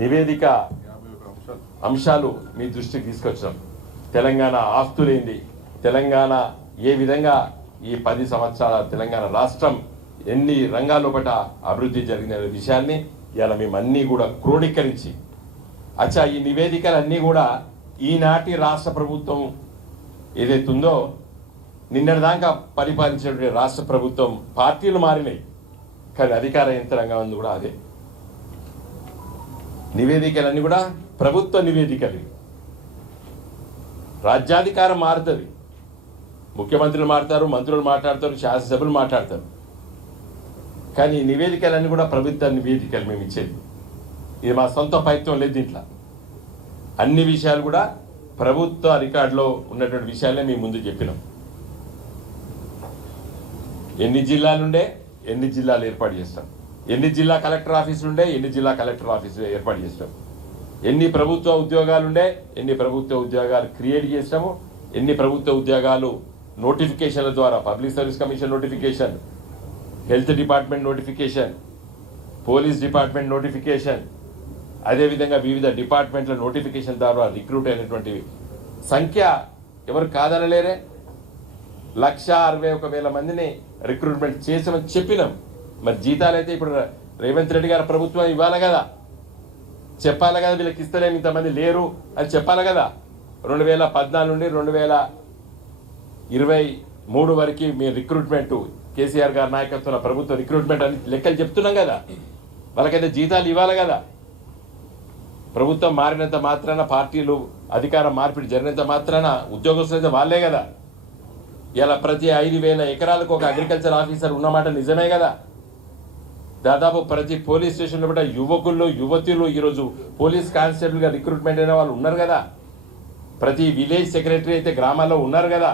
నివేదిక అంశాలు మీ దృష్టికి తీసుకొచ్చాం. తెలంగాణ ఆస్తులేంది, తెలంగాణ ఏ విధంగా ఈ 10 సంవత్సరాల తెలంగాణ రాష్ట్రం ఎన్ని రంగాల్లో పట అభివృద్ధి జరిగిన విషయాన్ని ఇలా మేమన్నీ కూడా క్రోడీకరించి ఈ నివేదికలన్నీ కూడా ఈనాటి రాష్ట్ర ప్రభుత్వం ఏదైతుందో నిన్నటిదాకా పరిపాలించినటువంటి రాష్ట్ర ప్రభుత్వం పార్టీలు మారినాయి, కానీ అధికార యంత్రాంగం కూడా అదే. నివేదికలన్నీ కూడా ప్రభుత్వ నివేదికలు. రాజ్యాధికారం మారుతుంది, ముఖ్యమంత్రులు మాట్లాడతారు, మంత్రులు మాట్లాడతారు, శాసనసభ్యులు మాట్లాడతారు, కానీ ఈ నివేదికలన్నీ కూడా ప్రభుత్వ నివేదికలు మేము ఇచ్చేది. ఇది మా సొంత ప్రయత్నం లేదు. దీంట్లో అన్ని విషయాలు కూడా ప్రభుత్వ రికార్డులో ఉన్నటువంటి విషయాలే మేము ముందు చెప్పినాం. ఎన్ని జిల్లాలుండే ఎన్ని జిల్లాలు ఏర్పాటు చేస్తాం, ఎన్ని జిల్లా కలెక్టర్ ఆఫీసులు ఉండే ఎన్ని జిల్లా కలెక్టర్ ఆఫీసులు ఏర్పాటు చేస్తాం, ఎన్ని ప్రభుత్వ ఉద్యోగాలు ఉండే ఎన్ని ప్రభుత్వ ఉద్యోగాలు క్రియేట్ చేసినాము, ఎన్ని ప్రభుత్వ ఉద్యోగాలు నోటిఫికేషన్ల ద్వారా public service commission notification, health department notification, police department notification, అదేవిధంగా వివిధ డిపార్ట్మెంట్ల నోటిఫికేషన్ ద్వారా రిక్రూట్ అయినటువంటి సంఖ్య ఎవరు కాదనలేరే. 161,000 మందిని రిక్రూట్మెంట్ చేసామని చెప్పినాం. మరి జీతాలు అయితే ఇప్పుడు రేవంత్ రెడ్డి గారి ప్రభుత్వం ఇవ్వాలి కదా, చెప్పాలి కదా, వీళ్ళకి ఇస్తలేము ఇంతమంది లేరు అని చెప్పాలి కదా. 2014 నుండి 2023 వరకు మీ రిక్రూట్మెంట్ కేసీఆర్ గారి నాయకత్వంలో ప్రభుత్వ రిక్రూట్మెంట్ అని లెక్కలు చెప్తున్నాం కదా. వాళ్ళకైతే జీతాలు ఇవ్వాలి కదా. ప్రభుత్వం మారినంత మాత్రాన, పార్టీలు అధికార మార్పిడి జరిగినంత మాత్రాన ఉద్యోగస్తులు అయితే వాళ్ళే కదా. ఇలా ప్రతి 5,000 ఎకరాలకు ఒక అగ్రికల్చర్ ఆఫీసర్ ఉన్నమాట నిజమే కదా. దాదాపు ప్రతి పోలీస్ స్టేషన్లో కూడా యువకులు యువతులు ఈరోజు పోలీస్ కానిస్టేబుల్గా రిక్రూట్మెంట్ అయిన వాళ్ళు ఉన్నారు కదా. ప్రతి విలేజ్ సెక్రటరీ అయితే గ్రామాల్లో ఉన్నారు కదా.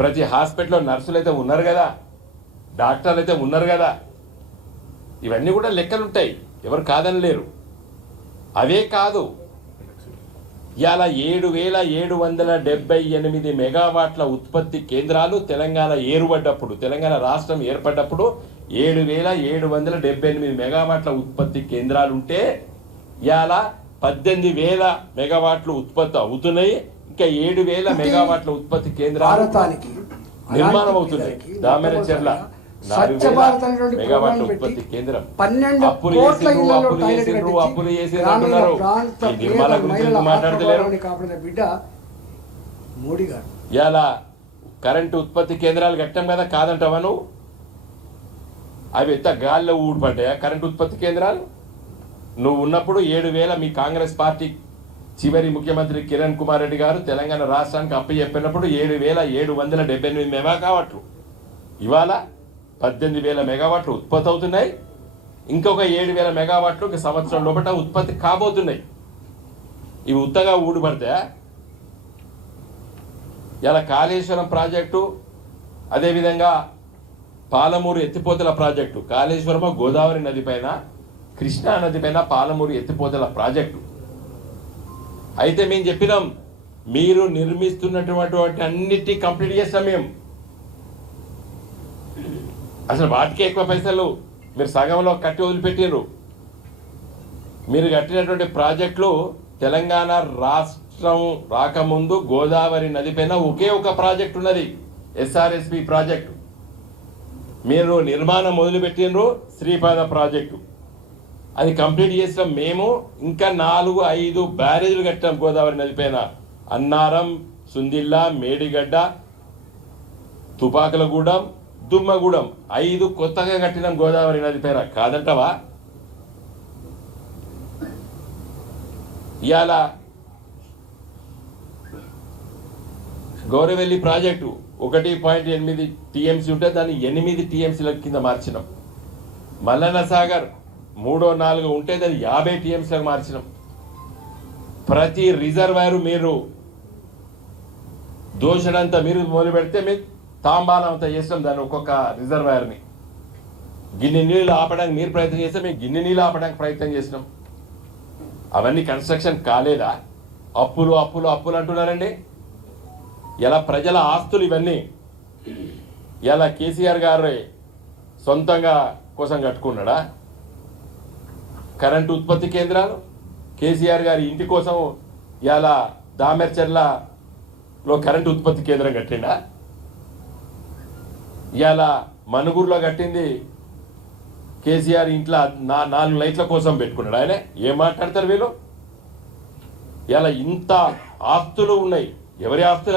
ప్రతి హాస్పిటల్లో నర్సులు అయితే ఉన్నారు కదా, డాక్టర్లు అయితే ఉన్నారు కదా. ఇవన్నీ కూడా లెక్కలుంటాయి, ఎవరు కాదని లేరు. అవే కాదు, ఇవాళ 7,778 మెగావాట్ల ఉత్పత్తి కేంద్రాలు తెలంగాణ ఏర్పడ్డప్పుడు, తెలంగాణ రాష్ట్రం ఏర్పడ్డప్పుడు 7,778 మెగావాట్ల ఉత్పత్తి కేంద్రాలు ఉంటే ఇవాళ 18,000 మెగావాట్లు ఉత్పత్తి అవుతున్నాయి. ఇంకా 7,000 మెగావాట్ల ఉత్పత్తి కేంద్రాలు నిర్మాణం అవుతున్నాయి. దామెరచెర్ల 4,000 మెగావాట్ల ఉత్పత్తి కేంద్రం. అప్పులు చేసి అంటున్నారు. ఈ నిర్మాణ గురించి మాట్లాడతలేరు. ఇలా కరెంటు ఉత్పత్తి కేంద్రాలు కట్టాం కదా, కాదంటావా నువ్వు? అవి ఎంత గాల్లో ఊడిపడ్డాయా కరెంటు ఉత్పత్తి కేంద్రాలు? నువ్వు ఉన్నప్పుడు 7,000 మీ కాంగ్రెస్ పార్టీ చివరి ముఖ్యమంత్రి కిరణ్ కుమార్ రెడ్డి గారు తెలంగాణ రాష్ట్రానికి అప్పచెప్పినప్పుడు 7,778 మెగావాట్లు. ఇవాళ 18,000 మెగావాట్లు ఉత్పత్తి అవుతున్నాయి. ఇంకొక 7,000 మెగావాట్లు ఒక సంవత్సరం లోపల ఉత్పత్తి కాబోతున్నాయి. ఇవి ఉత్తగా ఊడిపడతాయా? ఇలా కాళేశ్వరం ప్రాజెక్టు, అదేవిధంగా పాలమూరు ఎత్తిపోతల ప్రాజెక్టు, కాళేశ్వరం గోదావరి నది పైన, కృష్ణా నది పైన పాలమూరు ఎత్తిపోతల ప్రాజెక్టు. అయితే మేము చెప్పినాం, మీరు నిర్మిస్తున్నటువంటి అన్నిటి కంప్లీట్ చేస్తాం మేము. అసలు వాటికే ఎక్కువ పైసలు మీరు సగంలో కట్టి వదిలిపెట్టిర్రు. మీరు కట్టినటువంటి ప్రాజెక్టులు తెలంగాణ రాష్ట్రం రాకముందు గోదావరి నది పైన ఒకే ఒక ప్రాజెక్ట్ ఉన్నది, ఎస్ఆర్ఎస్పి ప్రాజెక్టు. మీరు నిర్మాణం మొదలుపెట్టినరు, శ్రీపాద ప్రాజెక్టు. అది కంప్లీట్ చేసినాం మేము. ఇంకా 4-5 బ్యారేజీలు కట్టాం గోదావరి నది పైన. అన్నారం, సుందిల్లా, మేడిగడ్డ, తుపాకులగూడెం, దుమ్మగూడెం 5 కొత్తగా కట్టినాం గోదావరి నది పైన, కాదంటవా? ఇవాళ గౌరవెల్లి ప్రాజెక్టు 1.8 టీఎంసీ ఉంటే దాన్ని 8 టీఎంసీల కింద మార్చినాం. మల్లన్న సాగర్ 3-4 ఉంటే దాన్ని 50 టీఎంసీలకు మార్చినాం. ప్రతి రిజర్వాయరు మీరు దోషడంతా మీరు మొదలు పెడితే మీరు తాంబాలం అంతా చేస్తాం దాన్ని, ఒక్కొక్క రిజర్వాయర్ని. గిన్నె నీళ్ళు ఆపడానికి మీరు ప్రయత్నం చేస్తే మేము గిన్నె నీళ్ళు ఆపడానికి ప్రయత్నం చేసినాం. అవన్నీ కన్స్ట్రక్షన్ కాలేదా? అప్పులు అప్పులు అప్పులు అంటున్నారండి. ఇలా ప్రజల ఆస్తులు ఇవన్నీ ఇలా కేసీఆర్ గారు సొంతంగా కోసం కట్టుకున్నాడా? కరెంటు ఉత్పత్తి కేంద్రాలు. కేసీఆర్ గారి ఇంటి కోసం ఇలా దామెర్చర్లలో కరెంటు ఉత్పత్తి కేంద్రం కట్టిండా? ఇవాళ మనుగురులో కట్టింది కేసీఆర్ ఇంట్లో 4 లైట్ల కోసం పెట్టుకున్నాడు. ఆయన ఏం మాట్లాడతారు వీళ్ళు? ఇలా ఇంత ఆస్తులు ఉన్నాయి. ఎవరి ఆస్తులు అవి?